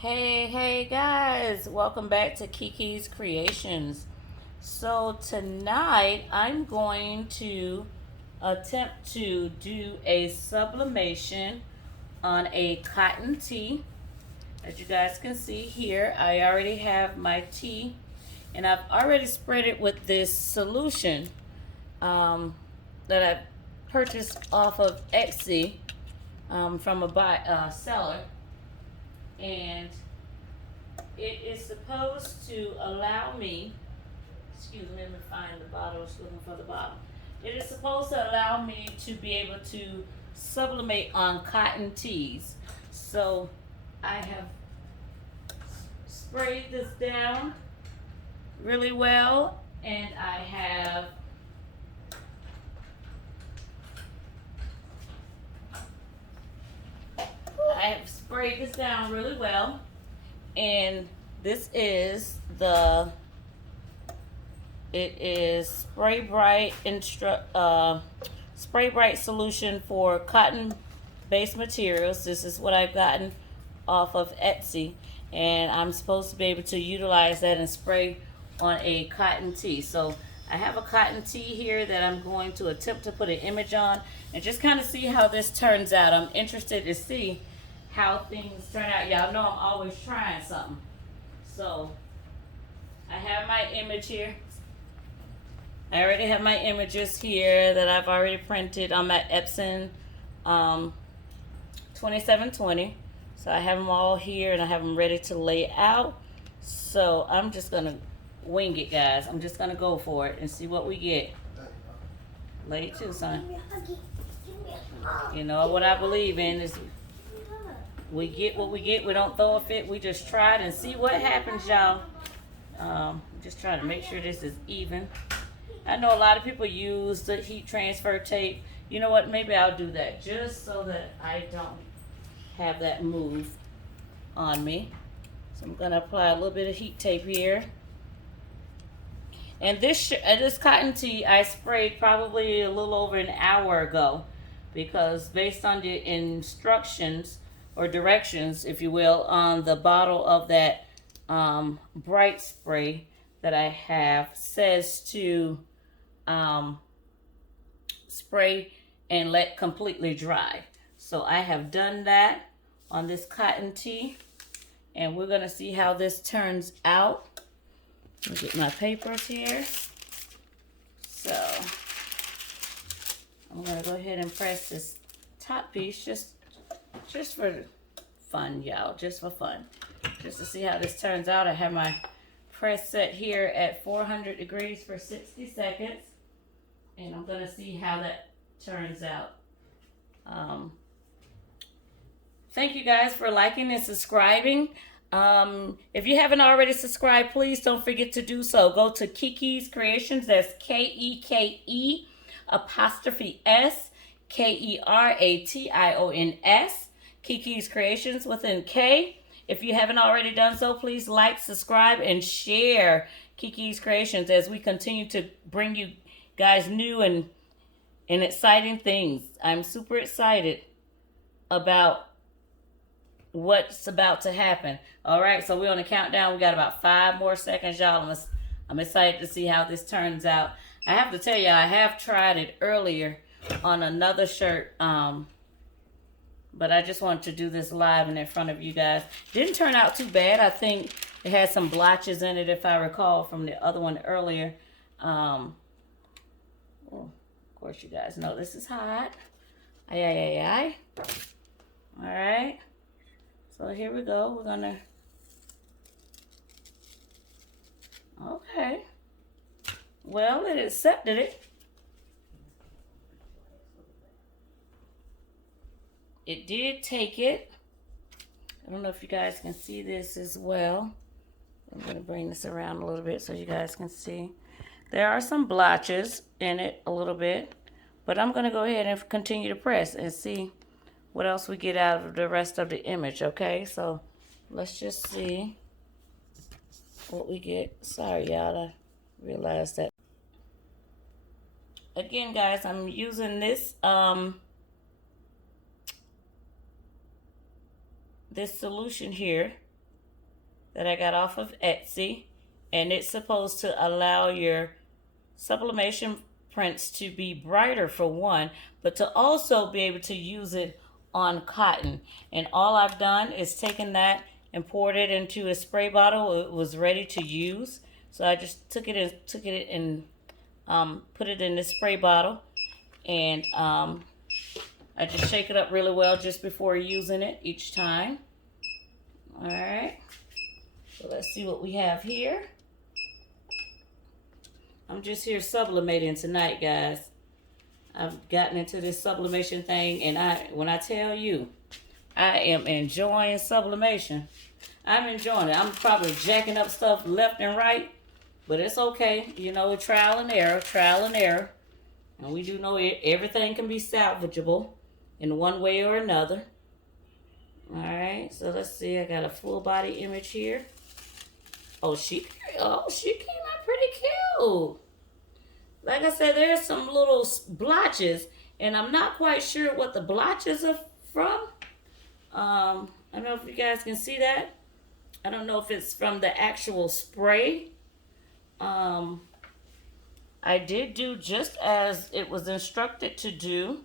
Hey guys, welcome back to Kiki's Creations. So tonight I'm going to attempt to do a sublimation on a cotton tee. As you guys can see here, I already have my tee and I've already spread it with this solution that I purchased off of Etsy from a seller. And it is supposed to allow me, excuse me, let me find the bottle, I was looking for the bottle. It is supposed to allow me to be able to sublimate on cotton tees. So I have sprayed this down really well, and I have sprayed this down really well, and this is it is spray bright solution for cotton based materials. This is what I've gotten off of Etsy, and I'm supposed to be able to utilize that and spray on a cotton tee. So I have a cotton tee here that I'm going to attempt to put an image on and just kind of see how this turns out. I'm interested to see how things turn out. Y'all know I'm always trying something. So I have my image here. I already have my images here that I've already printed on my Epson 2720. So I have them all here and I have them ready to lay out. So I'm just gonna wing it, guys. I'm just gonna go for it and see what we get. Lay too, son. You know what I believe in is we get what we get. We don't throw a fit. We just try it and see what happens, y'all. Just trying to make sure this is even. I know a lot of people use the heat transfer tape. You know what? Maybe I'll do that just so that I don't have that move on me. So I'm going to apply a little bit of heat tape here. And this cotton tee I sprayed probably a little over an hour ago, because based on the instructions or directions, if you will, on the bottle of that bright spray that I have, says to spray and let completely dry. So I have done that on this cotton tee, and we're gonna see how this turns out. Let me get my papers here. So I'm gonna go ahead and press this top piece just for fun, y'all, just for fun, just to see how this turns out. I have my press set here at 400 degrees for 60 seconds, and I'm gonna see how that turns out. Thank you guys for liking and subscribing. If you haven't already subscribed, please don't forget to do so. Go to Kiki's Creations. That's KEKE''S Kiki's Creations within K. If you haven't already done so, please like, subscribe, and share Kiki's Creations as we continue to bring you guys new and exciting things. I'm super excited about what's about to happen. All right, so we're on the countdown. We got about 5 more seconds, y'all. I'm excited to see how this turns out. I have to tell you, I have tried it earlier on another shirt, but I just wanted to do this live and in front of you guys. Didn't turn out too bad. I think it had some blotches in it, if I recall, from the other one earlier. Well, of course, you guys know this is hot. Aye. All right. So here we go. We're gonna, okay. Well, it accepted it. It did take it. I don't know if you guys can see this as well. I'm gonna bring this around a little bit so you guys can see. There are some blotches in it a little bit, but I'm gonna go ahead and continue to press and see what else we get out of the rest of the image. Okay, so let's just see what we get. Sorry, y'all, I realized that. Again, guys, I'm using this this solution here that I got off of Etsy, and it's supposed to allow your sublimation prints to be brighter for one, but to also be able to use it on cotton. And all I've done is taken that and poured it into a spray bottle. It was ready to use, so I just took it and put it in this spray bottle, and I just shake it up really well just before using it each time. All right, so let's see what we have here. I'm just here sublimating tonight, guys. I've gotten into this sublimation thing, and when I tell you, I am enjoying sublimation. I'm enjoying it. I'm probably jacking up stuff left and right, but it's okay. You know, trial and error. And we do know everything can be salvageable in one way or another. All right, so let's see. I got a full body image here. Oh, she came out pretty cute. Like I said, there's some little blotches, and I'm not quite sure what the blotches are from. I don't know if you guys can see that. I don't know if it's from the actual spray. I did do just as it was instructed to do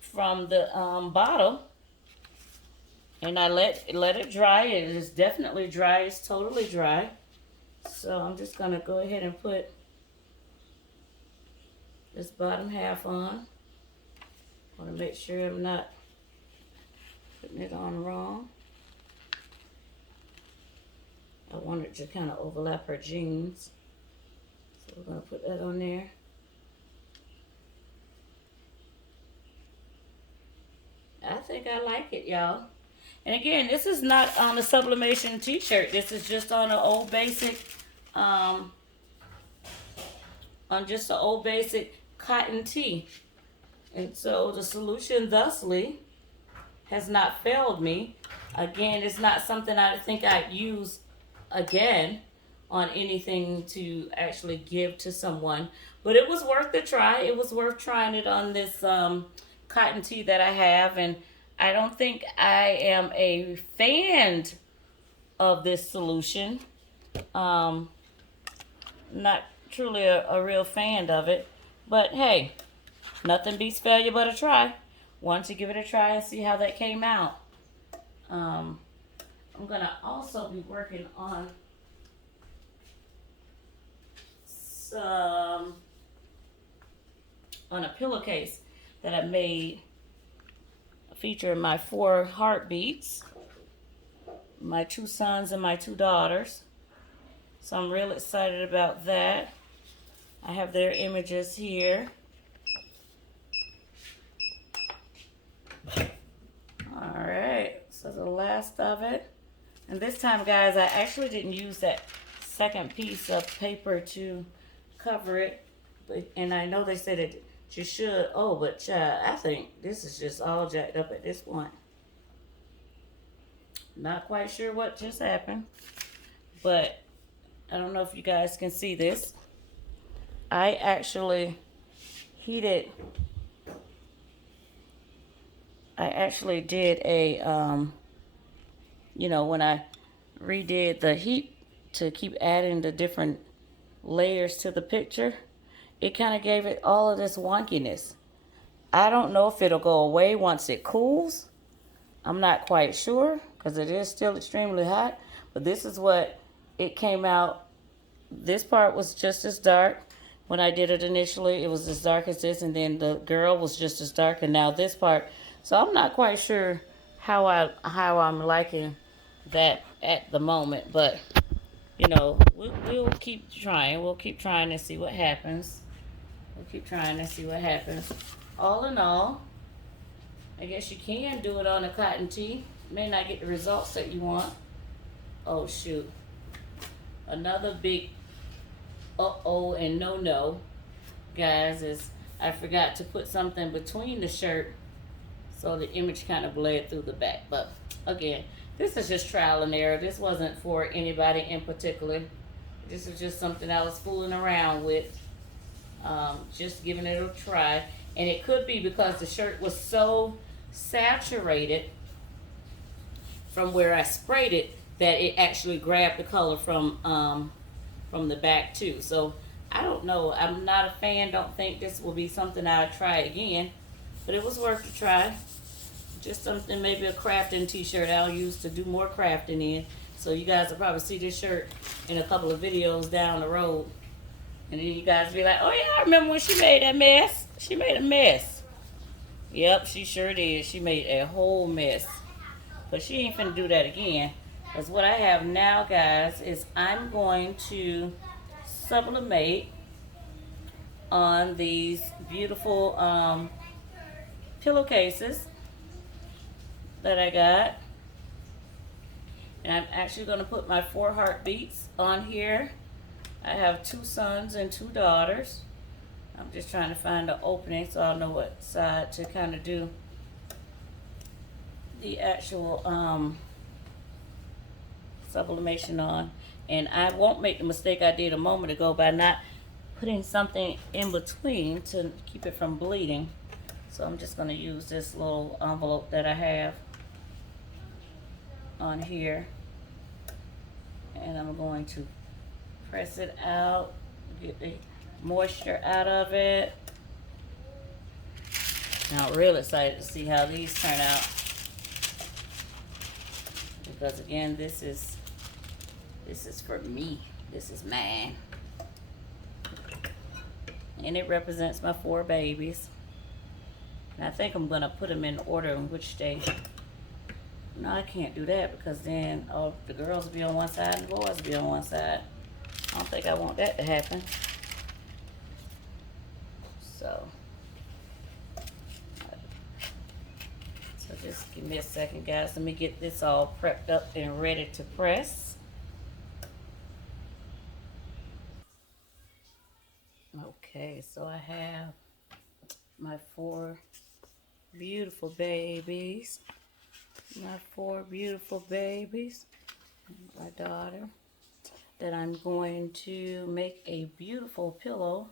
from the bottle, and I let it dry. It is definitely dry. It's totally dry. So I'm just gonna go ahead and put this bottom half on. I want to make sure I'm not putting it on wrong. I want it to kind of overlap her jeans. So we're going to put that on there. I think I like it, y'all. And again, this is not on a sublimation t-shirt. This is just on an old basic, on just an old basic cotton tee. And so the solution thusly has not failed me. Again, it's not something I think I'd use again on anything to actually give to someone, but it was worth the try. It was worth trying it on this cotton tee that I have, and I don't think I am a fan of this solution. Not truly a real fan of it, but hey, nothing beats failure but a try. Wanted to give it a try and see how that came out. I'm gonna also be working on some on a pillowcase that I made featuring my 4 heartbeats, my 2 sons and my 2 daughters. So I'm real excited about that. I have their images here. Alright, so the last of it. And this time, guys, I actually didn't use that second piece of paper to cover it. And I know they said that you should. Oh, but child, I think this is just all jacked up at this point. Not quite sure what just happened. But I don't know if you guys can see this. I actually heated. I actually did a, you know, when I redid the heat to keep adding the different layers to the picture, it kind of gave it all of this wonkiness. I don't know if it'll go away once it cools. I'm not quite sure because it is still extremely hot, but this is what it came out. This part was just as dark. When I did it initially, it was as dark as this, and then the girl was just as dark, and now this part. So I'm not quite sure how I'm liking that at the moment, but you know, we'll keep trying. We'll keep trying to see what happens. We'll keep trying to see what happens. All in all, I guess you can do it on a cotton tee. May not get the results that you want. Oh shoot. Another big uh-oh and no-no, guys, is I forgot to put something between the shirt so the image kind of bled through the back. But again, this is just trial and error. This wasn't for anybody in particular. This is just something I was fooling around with. Just giving it a try. And it could be because the shirt was so saturated from where I sprayed it that it actually grabbed the color from the back too. So I don't know. I'm not a fan. Don't think this will be something I'll try again, but it was worth a try. Just something, maybe a crafting t-shirt I'll use to do more crafting in. So you guys will probably see this shirt in a couple of videos down the road. And then you guys be like, oh yeah, I remember when she made that mess. She made a mess. Yep, she sure did. She made a whole mess. But she ain't finna do that again. Because what I have now, guys, is I'm going to sublimate on these beautiful pillowcases that I got. And I'm actually going to put my 4 heartbeats on here. I have 2 sons and 2 daughters. I'm just trying to find the opening so I'll know what side to kind of do the actual sublimation on. And I won't make the mistake I did a moment ago by not putting something in between to keep it from bleeding. So I'm just going to use this little envelope that I have on here, and I'm going to press it out, get the moisture out of it. Now I'm real excited to see how these turn out, because again, this is for me. This is mine, and it represents my 4 babies. And I think I'm gonna put them in order in which they. No, I can't do that, because then the girls will be on one side and the boys will be on one side. I don't think I want that to happen. So just give me a second, guys. Let me get this all prepped up and ready to press. Okay, so I have my 4 beautiful babies. My 4 beautiful babies, my daughter, that I'm going to make a beautiful pillow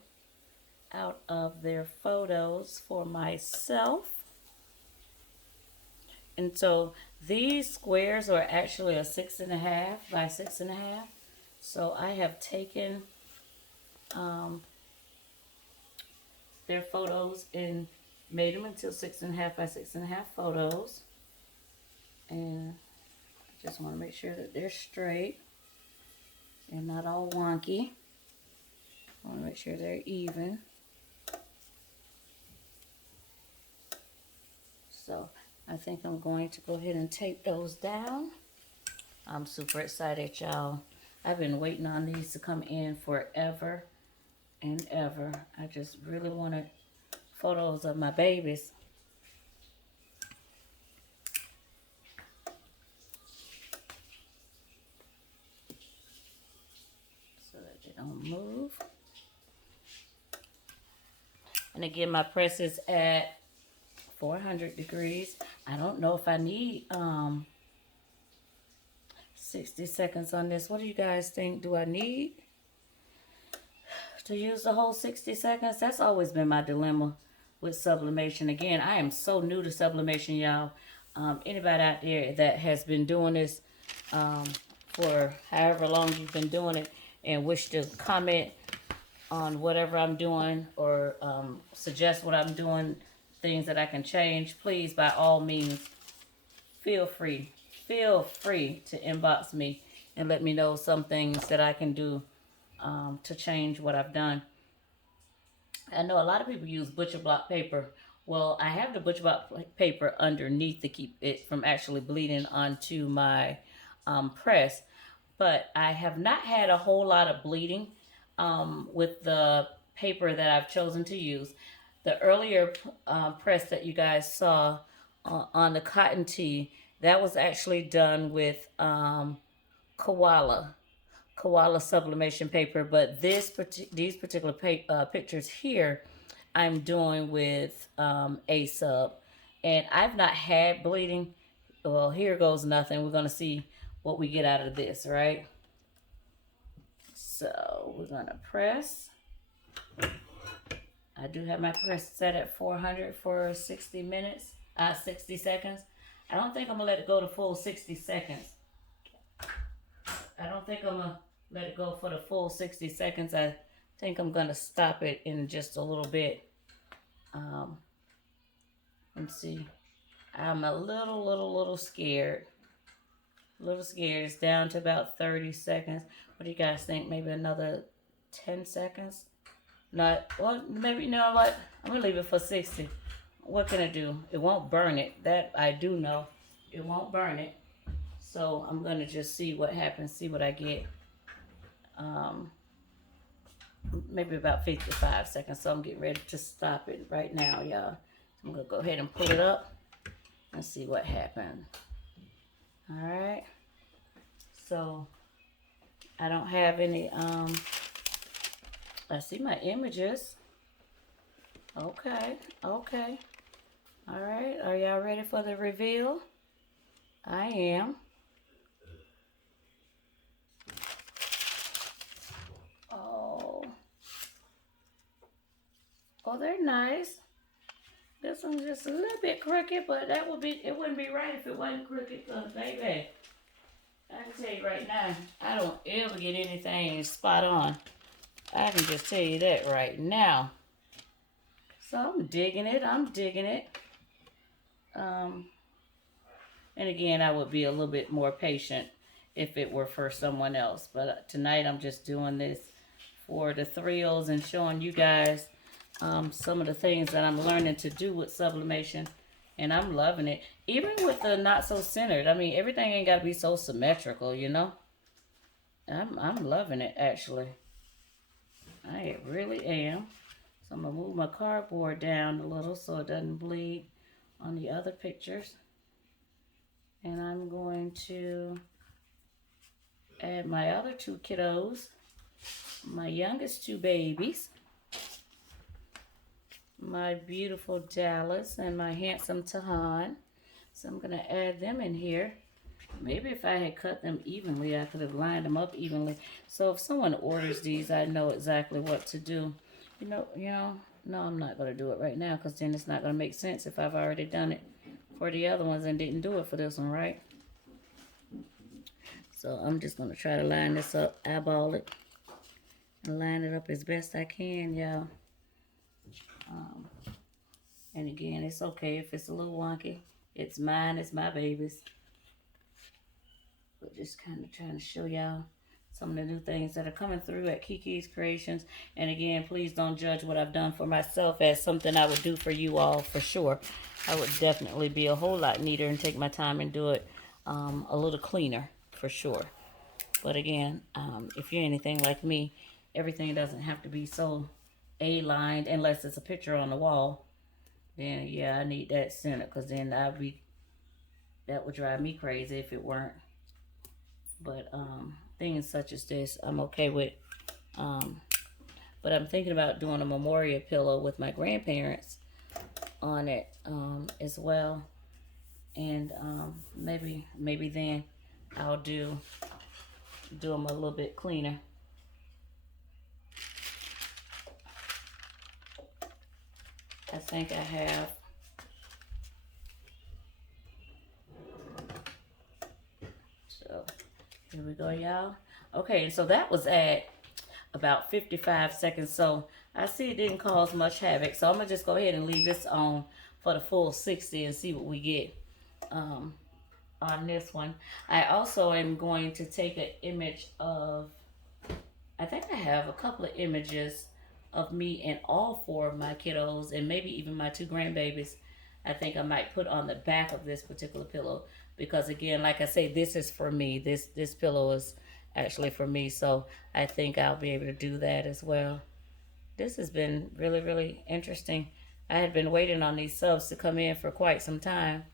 out of their photos for myself. And so these squares are actually a 6.5 by 6.5. So I have taken their photos and made them into 6.5 by 6.5 photos. And I just want to make sure that they're straight and not all wonky. I want to make sure they're even. So I think I'm going to go ahead and tape those down. I'm super excited, y'all. I've been waiting on these to come in forever and ever. I just really wanted photos of my babies. So that they don't move. And again, my press is at 400 degrees. I don't know if I need 60 seconds on this. What do you guys think? Do I need to use the whole 60 seconds? That's always been my dilemma with sublimation. Again, I am so new to sublimation, y'all. Anybody out there that has been doing this for however long you've been doing it and wish to comment on whatever I'm doing, or suggest what I'm doing, things that I can change, please, by all means, feel free to inbox me and let me know some things that I can do to change what I've done. I know a lot of people use butcher block paper. Well, I have the butcher block paper underneath to keep it from actually bleeding onto my press, but I have not had a whole lot of bleeding with the paper that I've chosen to use. The earlier press that you guys saw on the cotton tee, that was actually done with koala sublimation paper, but these particular pictures here I'm doing with a sub, and I've not had bleeding. Well, here goes nothing. We're gonna see what we get out of this, right? So we're gonna press. I do have my press set at 400 for 60 minutes, 60 seconds. I don't think I'm gonna let it go to full 60 seconds. I don't think I'm gonna let it go for the full 60 seconds. I think I'm gonna stop it in just a little bit. Let's see. I'm a little scared. A little scared. It's down to about 30 seconds. What do you guys think? Maybe another 10 seconds? Not, well, maybe, you know what? I'm going to leave it for 60. What can I do? It won't burn it. That I do know. It won't burn it. So I'm going to just see what happens, see what I get. Maybe about 55 seconds. So I'm getting ready to stop it right now, y'all. I'm going to go ahead and pull it up and see what happened. All right. So I don't have any, I see my images. Okay. All right. Are y'all ready for the reveal? I am. Oh, they're nice. This one's just a little bit crooked, but it wouldn't be right if it wasn't crooked, cause baby, I can tell you right now, I don't ever get anything spot on. I can just tell you that right now. So I'm digging it. And again, I would be a little bit more patient if it were for someone else. But tonight I'm just doing this for the thrills and showing you guys some of the things that I'm learning to do with sublimation. And I'm loving it. Even with the not so centered. I mean, everything ain't got to be so symmetrical, you know. I'm loving it, actually. I really am. So I'm going to move my cardboard down a little so it doesn't bleed on the other pictures. And I'm going to add my other two kiddos, my youngest two babies, my beautiful Dallas and my handsome Tahan. So I'm going to add them in here. Maybe if I had cut them evenly, I could have lined them up evenly. So if someone orders these, I know exactly what to do. You know, no, I'm not going to do it right now because then it's not going to make sense if I've already done it for the other ones and didn't do it for this one, right? So I'm just going to try to line this up, eyeball it, and line it up as best I can, y'all. And again, it's okay if it's a little wonky. It's mine, it's my baby's. But just kind of trying to show y'all some of the new things that are coming through at Kiki's Creations. And again, please don't judge what I've done for myself as something I would do for you all for sure. I would definitely be a whole lot neater and take my time and do it a little cleaner for sure. But again, if you're anything like me, everything doesn't have to be so A-lined unless it's a picture on the wall. Then yeah, I need that center because then that would drive me crazy if it weren't. But things such as this, I'm okay with. But I'm thinking about doing a memorial pillow with my grandparents on it as well. And maybe then I'll do them a little bit cleaner. I think I have. So here we go, y'all. Okay, so that was at about 55 seconds. So I see it didn't cause much havoc. So I'm going to just go ahead and leave this on for the full 60 and see what we get on this one. I also am going to take an image of, I think I have a couple of images of me and all four of my kiddos and maybe even my two grandbabies. I think I might put on the back of this particular pillow because again, like I say, this is for me. This pillow is actually for me, so I think I'll be able to do that as well. This has been really, really interesting. I had been waiting on these subs to come in for quite some time,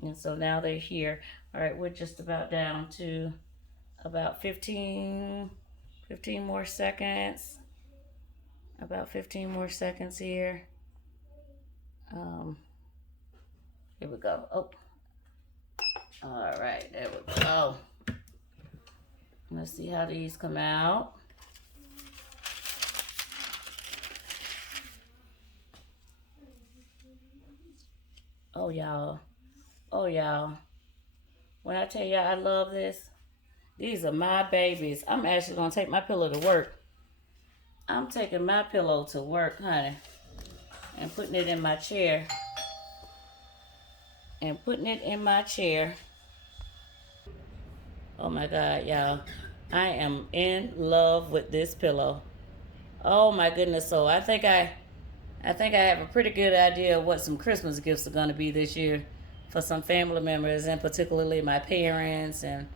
and so now they're here. All right, we're just about down to about 15 more seconds. About 15 more seconds here. Here we go. Oh, all right, there we go. Let's see how these come out. Oh, y'all. When I tell y'all I love this, These are my babies. I'm actually going to take my pillow to work. I'm taking my pillow to work, honey. And putting it in my chair. And putting it in my chair. Oh my God, y'all. I am in love with this pillow. Oh my goodness. So I think I have a pretty good idea of what some Christmas gifts are going to be this year for some family members, and particularly my parents and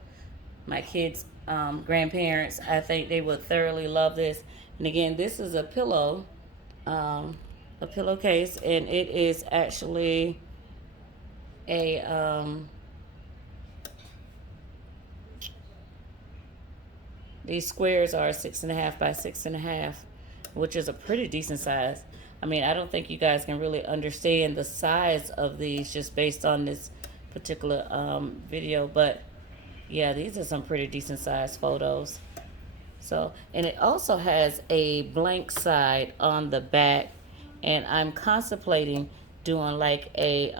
my kids' grandparents. I think they would thoroughly love this. And again, this is um, a pillowcase, and it is actually a these squares are 6.5 by 6.5, which is a pretty decent size. I mean, I don't think you guys can really understand the size of these just based on this particular video, but yeah, these are some pretty decent size photos. So, and it also has a blank side on the back, and I'm contemplating doing like a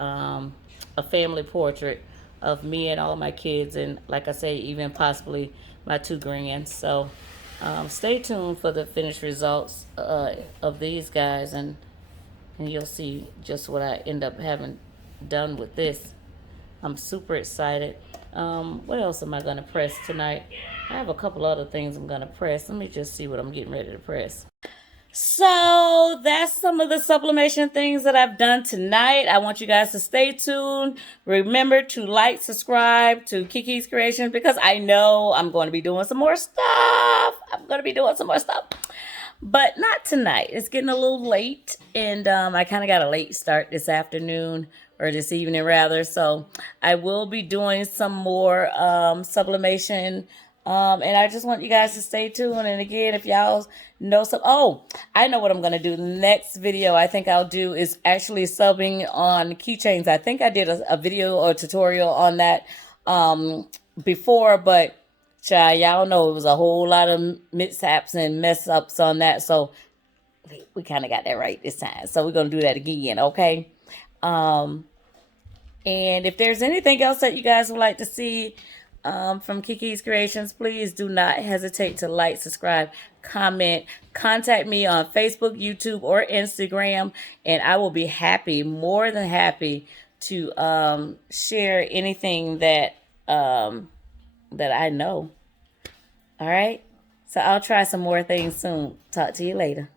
family portrait of me and all my kids, and like I say, even possibly my two grands. So, stay tuned for the finished results of these guys, and you'll see just what I end up having done with this. I'm super excited. What else am I going to press tonight? I have a couple other things I'm going to press. Let me just see what I'm getting ready to press. So that's some of the sublimation things that I've done tonight. I want you guys to stay tuned. Remember to like, subscribe to Kiki's Creations, because I know I'm going to be doing some more stuff. But not tonight. It's getting a little late, and I kind of got a late start this afternoon, or this evening rather. So I will be doing some more sublimation. And I just want you guys to stay tuned. And again, if y'all know some, oh, I know what I'm going to do. The next video I think I'll do is actually subbing on keychains. I think I did a video or tutorial on that before, but child, y'all know it was a whole lot of mishaps and mess ups on that. So we kind of got that right this time. So we're going to do that again, okay? And if there's anything else that you guys would like to see from Kiki's Creations, please do not hesitate to like, subscribe, comment, contact me on Facebook, YouTube, or Instagram, and I will be happy, more than happy, to share anything that that I know. All right, so I'll try some more things soon. Talk to you later.